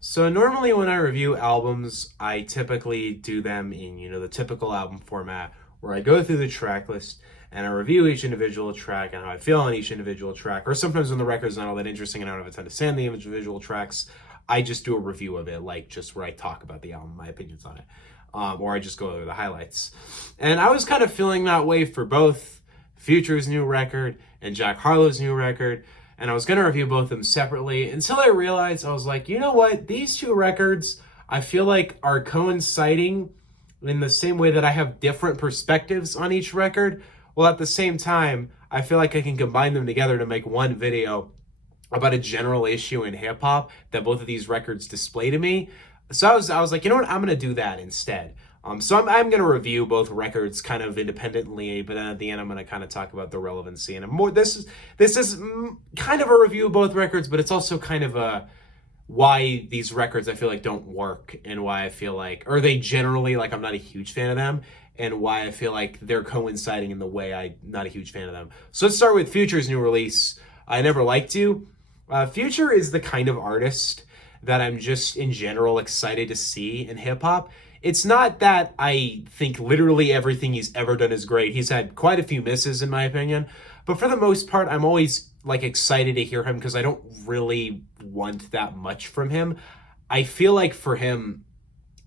So normally when I review albums, I typically do them in, the typical album format where I go through the track list and I review each individual track and how I feel on each individual track. Or sometimes when the record's not all that interesting and I don't have a ton to say on the individual tracks, I just do a review of it, like just where I talk about the album, my opinions on it. Or I just go over the highlights. And I was kind of feeling that way for both Future's new record and Jack Harlow's new record. And I was going to review both of them separately until I realized, I was like, you know what? These two records, I feel like are coinciding in the same way that I have different perspectives on each record. Well, at the same time, I feel like I can combine them together to make one video about a general issue in hip hop that both of these records display to me. So I was like, you know what? I'm going to do that instead. So I'm going to review both records kind of independently, but then at the end I'm going to kind of talk about the relevancy and more. This is kind of a review of both records, but it's also kind of a why these records I feel like don't work and why I feel like, or they generally like I'm not a huge fan of them, and why I feel like they're coinciding in the way I'm not a huge fan of them. So let's start with Future's new release, I Never Liked You. Future is the kind of artist that I'm just in general excited to see in hip hop. It's not that I think literally everything he's ever done is great. He's had quite a few misses in my opinion, but for the most part, I'm always like excited to hear him because I don't really want that much from him. I feel like for him,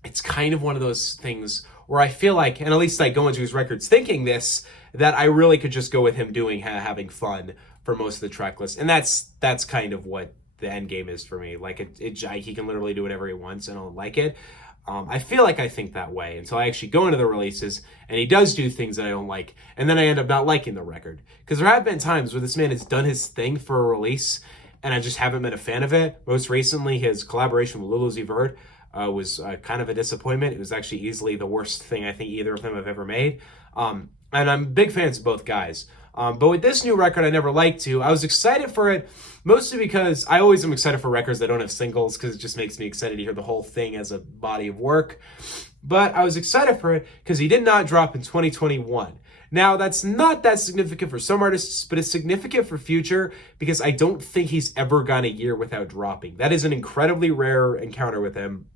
it's kind of one of those things where I feel like, and at least I go into his records thinking this, that I really could just go with him doing having fun for most of the track list, and that's kind of what the end game is for me. Like he can literally do whatever he wants, and I'll like it. I feel like I think that way until I actually go into the releases and he does do things that I don't like, and then I end up not liking the record. Because there have been times where this man has done his thing for a release and I just haven't been a fan of it. Most recently, his collaboration with Lil Uzi Vert was kind of a disappointment. It was actually easily the worst thing I think either of them have ever made. And I'm big fans of both guys. But with this new record, I Never Liked You, I was excited for it, mostly because I always am excited for records that don't have singles, because it just makes me excited to hear the whole thing as a body of work. But I was excited for it because he did not drop in 2021. Now, that's not that significant for some artists, but it's significant for Future because I don't think he's ever gone a year without dropping. That is an incredibly rare encounter with him,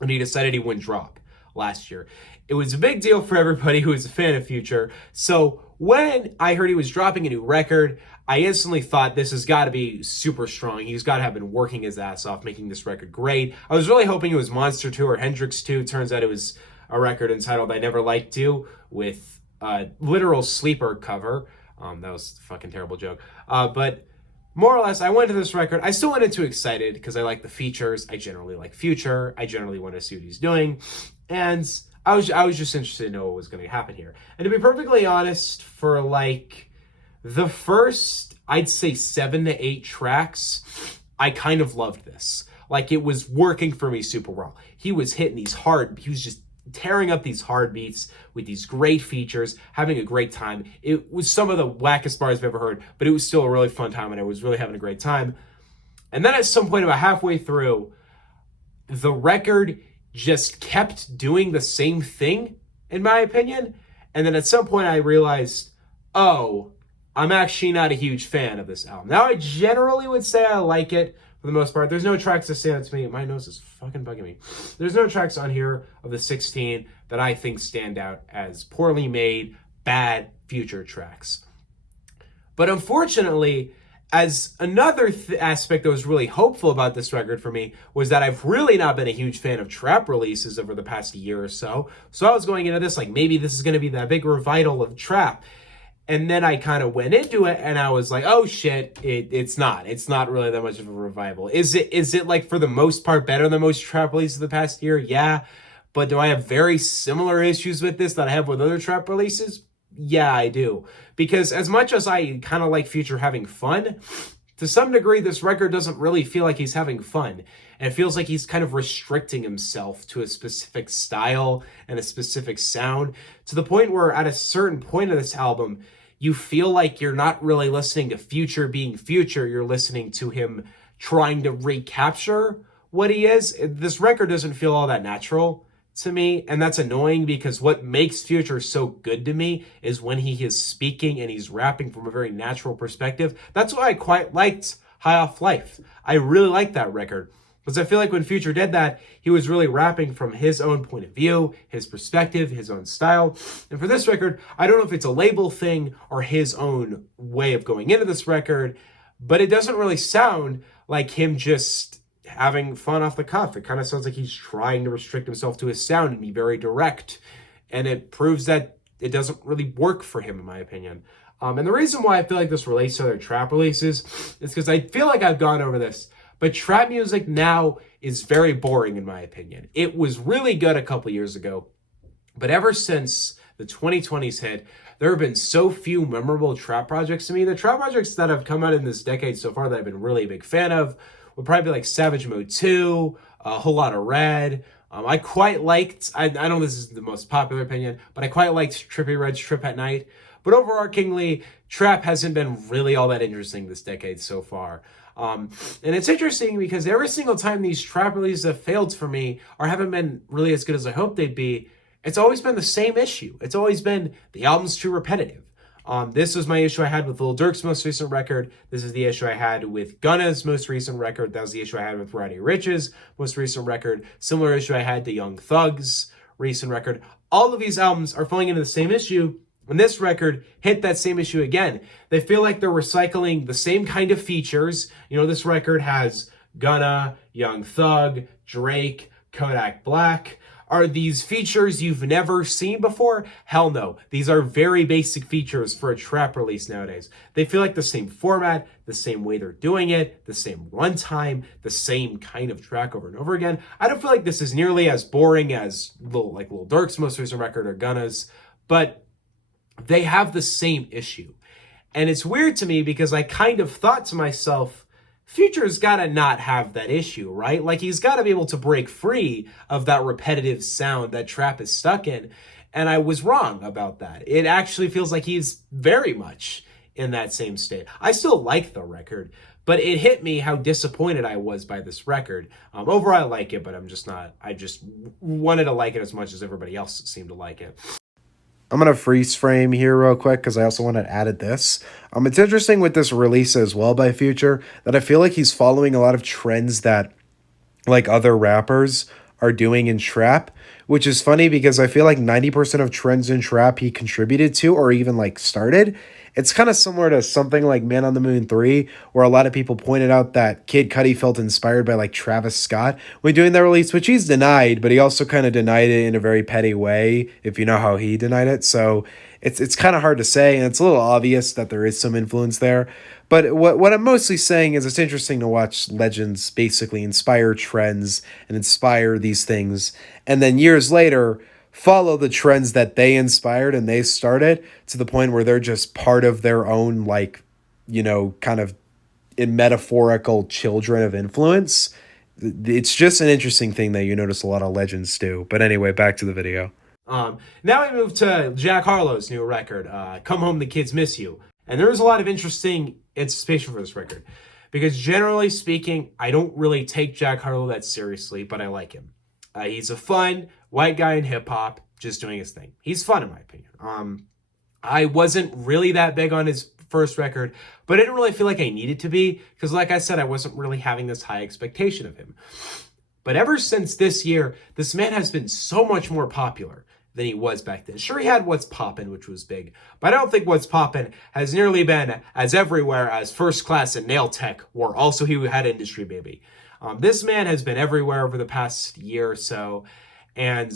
and he decided he wouldn't drop last year. It was a big deal for everybody who was a fan of Future. So when I heard he was dropping a new record, I instantly thought this has got to be super strong. He's got to have been working his ass off making this record great. I was really hoping it was Monster 2 or Hendrix 2. Turns out it was a record entitled I Never Liked You with a literal sleeper cover. That was a fucking terrible joke. But more or less, I went to this record. I still went into excited because I like the features. I generally like Future. I generally want to see what he's doing. And I was just interested to know what was going to happen here. And to be perfectly honest, for like the first, I'd say 7 to 8 tracks, I kind of loved this. Like it was working for me super well. He was just tearing up these hard beats with these great features, having a great time. It was some of the wackest bars I've ever heard, but it was still a really fun time and I was really having a great time. And then at some point about halfway through, the record just kept doing the same thing, in my opinion. And then at some point I realized, oh, I'm actually not a huge fan of this album. Now I generally would say I like it for the most part. There's no tracks that stand out to me. My nose is fucking bugging me. There's no tracks on here of the 16 that I think stand out as poorly made, bad Future tracks. But unfortunately, as another aspect that was really hopeful about this record for me was that I've really not been a huge fan of trap releases over the past year or so. So I was going into this like maybe this is going to be that big revival of trap. And then I kind of went into it and I was like, oh shit, it's not. It's not really that much of a revival. Is it like for the most part better than most trap releases of the past year? Yeah. But do I have very similar issues with this that I have with other trap releases? Yeah, I do. Because as much as I kind of like Future having fun, to some degree, this record doesn't really feel like he's having fun. And it feels like he's kind of restricting himself to a specific style and a specific sound, to the point where at a certain point of this album, you feel like you're not really listening to Future being Future. You're listening to him trying to recapture what he is. This record doesn't feel all that natural to me, and that's annoying because what makes Future so good to me is when he is speaking and he's rapping from a very natural perspective. That's why I quite liked High Off Life. I really liked that record. Because I feel like when Future did that, he was really rapping from his own point of view, his perspective, his own style. And for this record, I don't know if it's a label thing or his own way of going into this record, but it doesn't really sound like him just having fun off the cuff. It kind of sounds like he's trying to restrict himself to his sound and be very direct. And it proves that it doesn't really work for him, in my opinion. And the reason why I feel like this relates to other trap releases is because I feel like I've gone over this, but trap music now is very boring, in my opinion. It was really good a couple years ago, but ever since the 2020s hit, there have been so few memorable trap projects to me. The trap projects that have come out in this decade so far that I've been really a big fan of would probably be like Savage Mode 2, A Whole Lot of Red. I quite liked, I know this is the most popular opinion, but I quite liked Trippie Redd's Trip at Night. But overarchingly, trap hasn't been really all that interesting this decade so far. And it's interesting because every single time these trap releases have failed for me or haven't been really as good as I hoped they'd be, it's always been the same issue. It's always been the album's too repetitive. This was my issue I had with Lil Durk's most recent record. This is the issue I had with Gunna's most recent record. That was the issue I had with Roddy Ricch's most recent record. Similar issue I had to Young Thug's recent record. All of these albums are falling into the same issue. And this record hit that same issue again. They feel like they're recycling the same kind of features. You know, this record has Gunna, Young Thug, Drake, Kodak Black. Are these features you've never seen before? Hell no. These are very basic features for a trap release nowadays. They feel like the same format, the same way they're doing it, the same runtime, the same kind of track over and over again. I don't feel like this is nearly as boring as Lil Durk's most recent record or Gunna's, but they have the same issue. And it's weird to me because I kind of thought to myself, Future's got to not have that issue, right? Like, he's got to be able to break free of that repetitive sound that trap is stuck in. And I was wrong about that. It actually feels like he's very much in that same state. I still like the record, but it hit me how disappointed I was by this record. Overall, I like it, but I just wanted to like it as much as everybody else seemed to like it. I'm going to freeze frame here real quick because I also want to add this. It's interesting with this release as well by Future that I feel like he's following a lot of trends that like other rappers are doing in trap, which is funny because I feel like 90% of trends in trap he contributed to or even like started. It's kind of similar to something like Man on the Moon 3, where a lot of people pointed out that Kid Cudi felt inspired by like Travis Scott when doing that release, which he's denied, but he also kind of denied it in a very petty way, if you know how he denied it. So it's kind of hard to say, and it's a little obvious that there is some influence there. But what I'm mostly saying is it's interesting to watch legends basically inspire trends and inspire these things, and then years later follow the trends that they inspired and they started to the point where they're just part of their own, like, you know, kind of in metaphorical children of influence. It's just an interesting thing that you notice a lot of legends do. But anyway, back to the video. Now we move to Jack Harlow's new record, Come Home, the Kids Miss You. And there was a lot of interesting anticipation for this record because generally speaking, I don't really take Jack Harlow that seriously, but I like him. He's a fun white guy in hip hop, just doing his thing. He's fun in my opinion. I wasn't really that big on his first record, but I didn't really feel like I needed to be because, like I said, I wasn't really having this high expectation of him. But ever since this year, this man has been so much more popular than he was back then. Sure, he had What's Poppin', which was big, but I don't think What's Poppin' has nearly been as everywhere as First Class and Nail Tech were. Also, he had Industry Baby. This man has been everywhere over the past year or so, and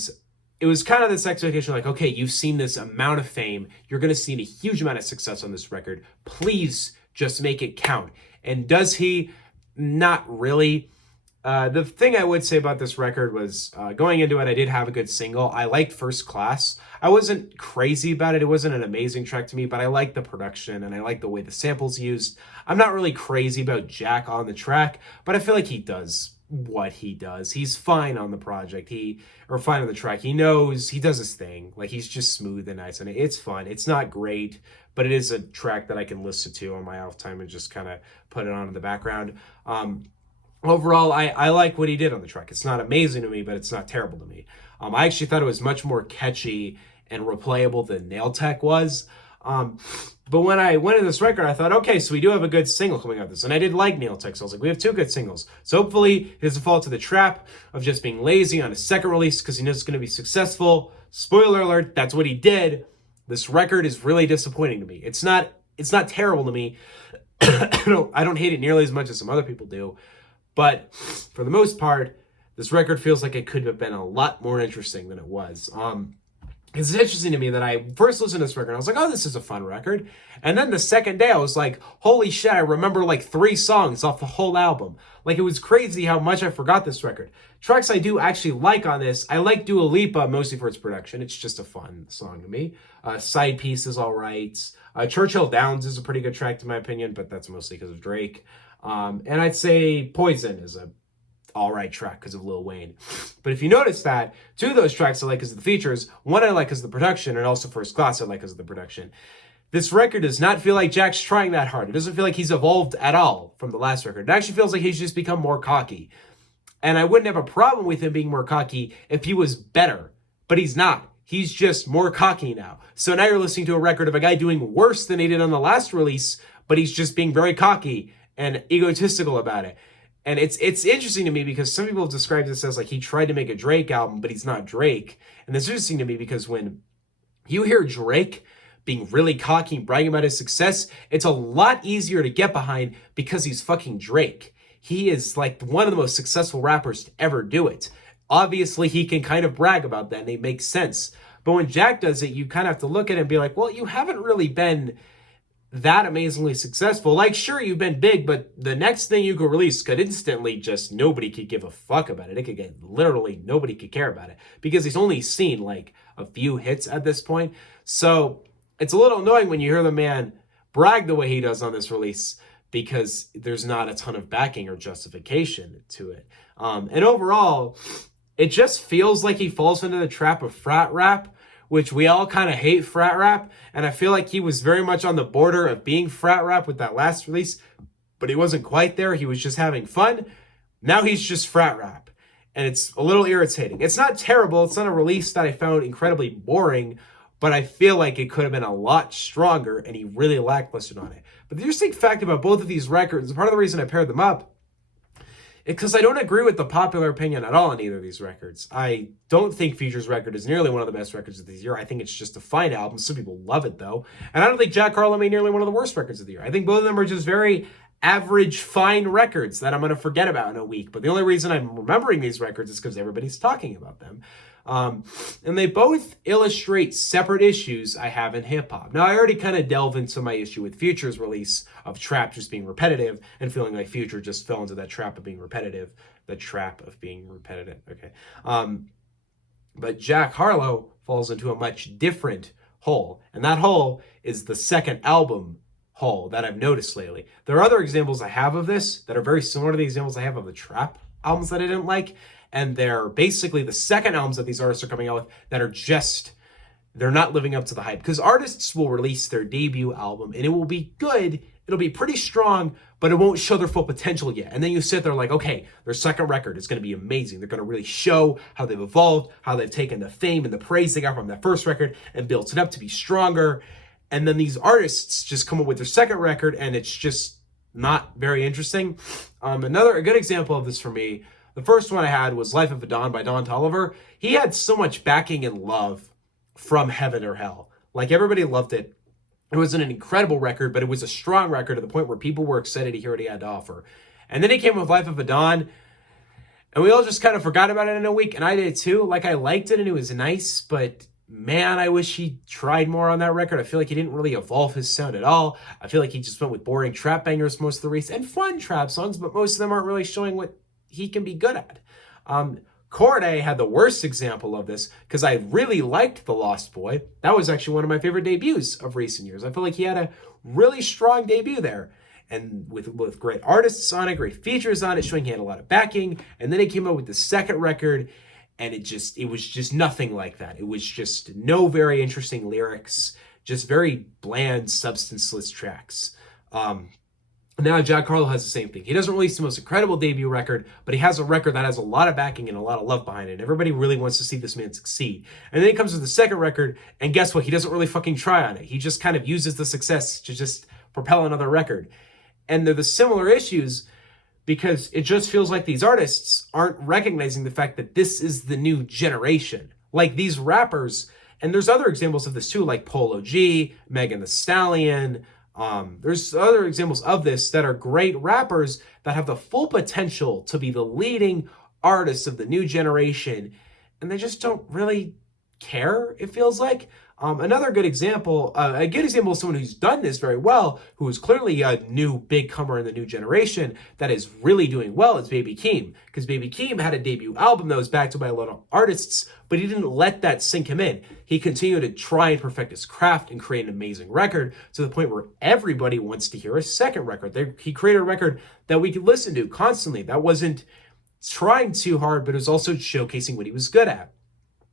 it was kind of this expectation like, okay, you've seen this amount of fame, you're going to see a huge amount of success on this record, please just make it count. And does he? Not really. The thing I would say about this record was going into it, I did have a good single. I liked First Class. I wasn't crazy about it. It wasn't an amazing track to me, but I liked the production and I liked the way the samples used. I'm not really crazy about Jack on the track, but I feel like he does what he does. He's fine on the project. Fine on the track. He knows, he does his thing. Like, he's just smooth and nice, and it's fun. It's not great, but it is a track that I can listen to on my off time and just kind of put it on in the background. Overall, I like what he did on the track. It's not amazing to me, but it's not terrible to me. I actually thought it was much more catchy and replayable than Nail Tech was. But when I went to this record, I thought, okay, so we do have a good single coming out of this. And I did like Neil Tech, so I was like, we have 2 good singles. So hopefully he doesn't fall to the trap of just being lazy on his second release because he knows it's going to be successful. Spoiler alert, that's what he did. This record is really disappointing to me. It's not terrible to me. I don't hate it nearly as much as some other people do. But for the most part, this record feels like it could have been a lot more interesting than it was. It's interesting to me that I first listened to this record and I was like, oh, this is a fun record. And then the second day I was like, holy shit, I remember like 3 songs off the whole album. Like, it was crazy how much I forgot this record. Tracks I do actually like on this, I like Dua Lipa mostly for its production. It's just a fun song to me. Side Piece is all right. Churchill Downs is a pretty good track to my opinion, but that's mostly because of Drake. And I'd say Poison is a all-right track because of Lil Wayne. But if you notice that, 2 of those tracks I like because of the features, 1 I like because of the production, and also First Class I like because of the production. This record does not feel like Jack's trying that hard. It doesn't feel like he's evolved at all from the last record. It actually feels like he's just become more cocky. And I wouldn't have a problem with him being more cocky if he was better. But he's not. He's just more cocky now. So now you're listening to a record of a guy doing worse than he did on the last release, but he's just being very cocky and egotistical about it. And it's interesting to me because some people have described this as like he tried to make a Drake album, but he's not Drake. And it's interesting to me because when you hear Drake being really cocky and bragging about his success, it's a lot easier to get behind because he's fucking Drake. He is like one of the most successful rappers to ever do it. Obviously, he can kind of brag about that and it makes sense. But when Jack does it, you kind of have to look at it and be like, well, you haven't really been that amazingly successful. Like, sure, you've been big, but the next thing you could release could instantly just nobody could give a fuck about it. It could get literally nobody could care about it because he's only seen like a few hits at this point. So it's a little annoying when you hear the man brag the way he does on this release because there's not a ton of backing or justification to it. And overall, it just feels like he falls into the trap of frat rap, which we all kind of hate frat rap. And I feel like he was very much on the border of being frat rap with that last release, but he wasn't quite there. He was just having fun. Now he's just frat rap. And it's a little irritating. It's not terrible. It's not a release that I found incredibly boring, but I feel like it could have been a lot stronger and he really lackluster on it. But the interesting fact about both of these records, part of the reason I paired them up, because I don't agree with the popular opinion at all on either of these records. I don't think Future's record is nearly one of the best records of this year. I think it's just a fine album. Some people love it, though. And I don't think Jack Harlow made nearly one of the worst records of the year. I think both of them are just very average, fine records that I'm going to forget about in a week. But the only reason I'm remembering these records is because everybody's talking about them. And they both illustrate separate issues I have in hip-hop. Now, I already kind of delved into my issue with Future's release of Trap just being repetitive and feeling like Future just fell into that trap of being repetitive. The trap of being repetitive. Okay. But Jack Harlow falls into a much different hole. And that hole is the second album hole that I've noticed lately. There are other examples I have of this that are very similar to the examples I have of the Trap albums that I didn't like. And they're basically the second albums that these artists are coming out with that are just, they're not living up to the hype. Because artists will release their debut album and it will be good, it'll be pretty strong, but it won't show their full potential yet. And then you sit there like, okay, their second record is going to be amazing. They're going to really show how they've evolved, how they've taken the fame and the praise they got from that first record and built it up to be stronger. And then these artists just come up with their second record and it's just not very interesting. A good example of this for me, the first one I had was Life of a Don by Don Toliver. He had so much backing and love from Heaven or Hell. Like, everybody loved it. It was an incredible record, but it was a strong record to the point where people were excited to hear what he had to offer. And then he came with Life of a Don, and we all just kind of forgot about it in a week, and I did too. Like, I liked it, and it was nice, but man, I wish he tried more on that record. I feel like he didn't really evolve his sound at all. I feel like he just went with boring trap bangers most of the race, and fun trap songs, but most of them aren't really showing what he can be good at. Corday had the worst example of this because I really liked The Lost Boy. That was actually one of my favorite debuts of recent years. I feel like he had a really strong debut there. And with great artists on it, great features on it, showing he had a lot of backing. And then he came out with the second record and it was just nothing like that. It was just no very interesting lyrics, just very bland, substanceless tracks. Now Jack Harlow has the same thing. He doesn't release the most incredible debut record, but he has a record that has a lot of backing and a lot of love behind it. And everybody really wants to see this man succeed. And then he comes to the second record, and guess what? He doesn't really fucking try on it. He just kind of uses the success to just propel another record. And they're the similar issues because it just feels like these artists aren't recognizing the fact that this is the new generation. Like these rappers, and there's other examples of this too, like Polo G, Megan Thee Stallion. There's other examples of this that are great rappers that have the full potential to be the leading artists of the new generation, and they just don't really care, it feels like. Another good example, a good example of someone who's done this very well, who is clearly a new big comer in the new generation that is really doing well, is Baby Keem. Because Baby Keem had a debut album that was backed by a lot of artists, but he didn't let that sink him in. He continued to try and perfect his craft and create an amazing record to the point where everybody wants to hear a second record. He created a record that we could listen to constantly. That wasn't trying too hard, but it was also showcasing what he was good at.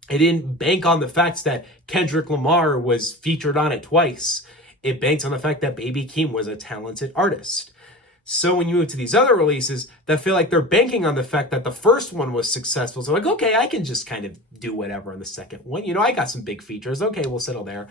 It didn't bank on the fact that Kendrick Lamar was featured on it twice. It banked on the fact that Baby Keem was a talented artist. So when you move to these other releases that feel like they're banking on the fact that the first one was successful, so like, okay, I can just kind of do whatever on the second one. You know, I got some big features. Okay, we'll settle there.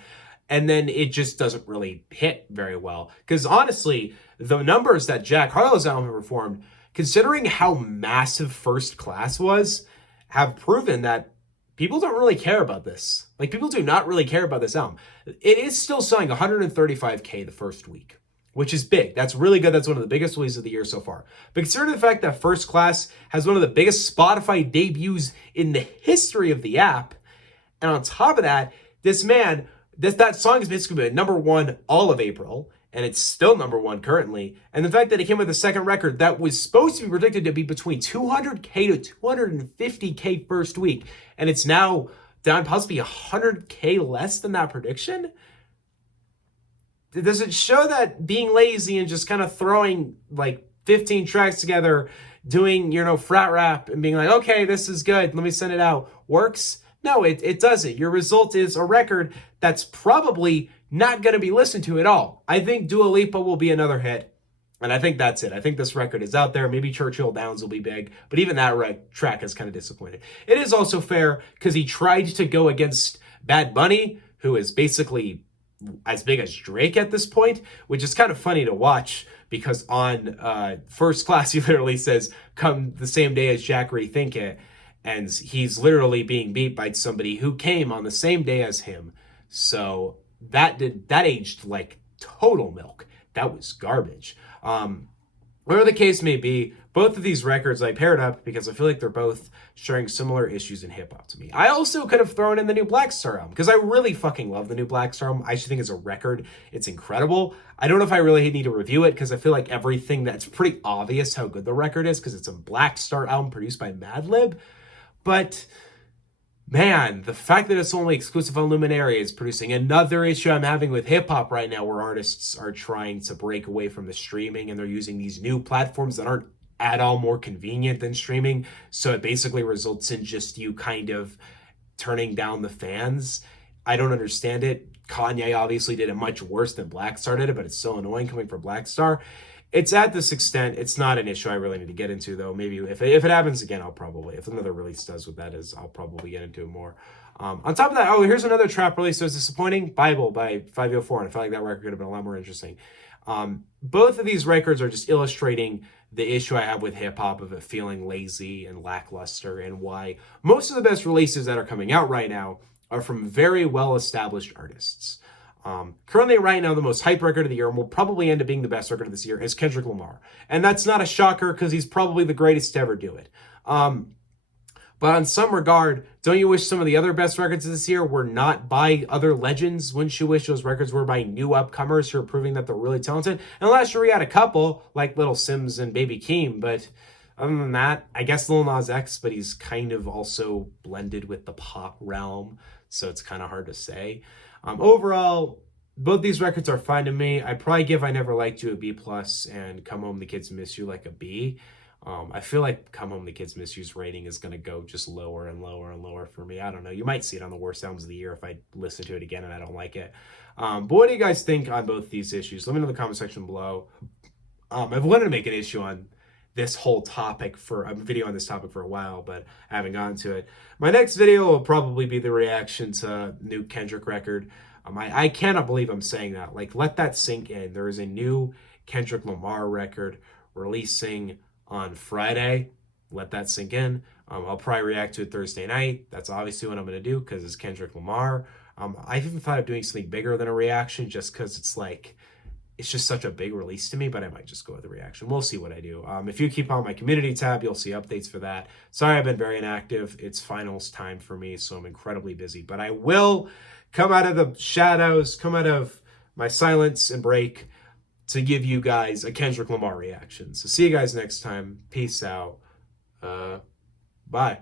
And then it just doesn't really hit very well. Because honestly, the numbers that Jack Harlow's album performed, considering how massive First Class was, have proven that people don't really care about this. Like, people do not really care about this album. It is still selling 135K the first week, which is big. That's really good. That's one of the biggest releases of the year so far. But consider the fact that First Class has one of the biggest Spotify debuts in the history of the app. And on top of that, this man, that song has basically been number one all of April, and it's still number one currently. And the fact that it came with a second record that was supposed to be predicted to be between 200K to 250K first week, and it's now down possibly 100K less than that prediction? Does it show that being lazy and just kind of throwing like 15 tracks together, doing, frat rap and being like, okay, this is good, let me send it out, works? No, it doesn't. Your result is a record that's probably not going to be listened to at all. I think Dua Lipa will be another hit, and I think that's it. I think this record is out there. Maybe Churchill Downs will be big, but even that track is kind of disappointed. It is also fair because he tried to go against Bad Bunny, who is basically as big as Drake at this point, which is kind of funny to watch because on First Class, he literally says, come the same day as Jack Rethink It, and he's literally being beat by somebody who came on the same day as him. So that aged like total milk. That was garbage. Whatever the case may be, both of these records I paired up because I feel like they're both sharing similar issues in hip hop to me. I also could have thrown in the new Black Star album because I really fucking love the new Black Star album. I actually think as a record, it's incredible. I don't know if I really need to review it because I feel like that's pretty obvious how good the record is because it's a Black Star album produced by Madlib. But man, the fact that it's only exclusive on Luminary is producing another issue I'm having with hip-hop right now where artists are trying to break away from the streaming and they're using these new platforms that aren't at all more convenient than streaming. So it basically results in just you kind of turning down the fans. I don't understand it. Kanye obviously did it much worse than Black Star did it, but it's so annoying coming from Black Star. It's at this extent. It's not an issue I really need to get into, though. Maybe if it happens again, if another release does what that is, I'll probably get into it more. On top of that, here's another trap release that was disappointing, Bible by 504, and I felt like that record could have been a lot more interesting. Both of these records are just illustrating the issue I have with hip-hop of it feeling lazy and lackluster and why most of the best releases that are coming out right now are from very well-established artists. Currently, right now, the most hype record of the year and will probably end up being the best record of this year is Kendrick Lamar. And that's not a shocker because he's probably the greatest to ever do it. But on some regard, don't you wish some of the other best records of this year were not by other legends? Wouldn't you wish those records were by new upcomers who are proving that they're really talented? And last year we had a couple, like Little Sims and Baby Keem, but other than that, I guess Lil Nas X, but he's kind of also blended with the pop realm, so it's kind of hard to say. Overall, both these records are fine to me. I'd probably give I Never Liked You a B+, and Come Home the Kids Miss You like a B. I feel like Come Home the Kids Miss You's rating is going to go just lower and lower and lower for me. I don't know. You might see it on the worst albums of the year if I listen to it again and I don't like it. But what do you guys think on both these issues? Let me know in the comment section below. I've wanted to make an issue on this whole topic for a video on this topic for a while, but I haven't gotten to it. My next video will probably be the reaction to new Kendrick record. I cannot believe I'm saying that. Like, let that sink in. There is a new Kendrick Lamar record releasing on Friday. Let that sink in. I'll probably react to it Thursday night. That's obviously what I'm going to do because it's Kendrick Lamar. I even thought of doing something bigger than a reaction just because it's like, it's just such a big release to me, but I might just go with the reaction. We'll see what I do. If you keep on my community tab, you'll see updates for that. Sorry, I've been very inactive. It's finals time for me, so I'm incredibly busy. But I will come out of the shadows, come out of my silence and break to give you guys a Kendrick Lamar reaction. So see you guys next time. Peace out. Bye.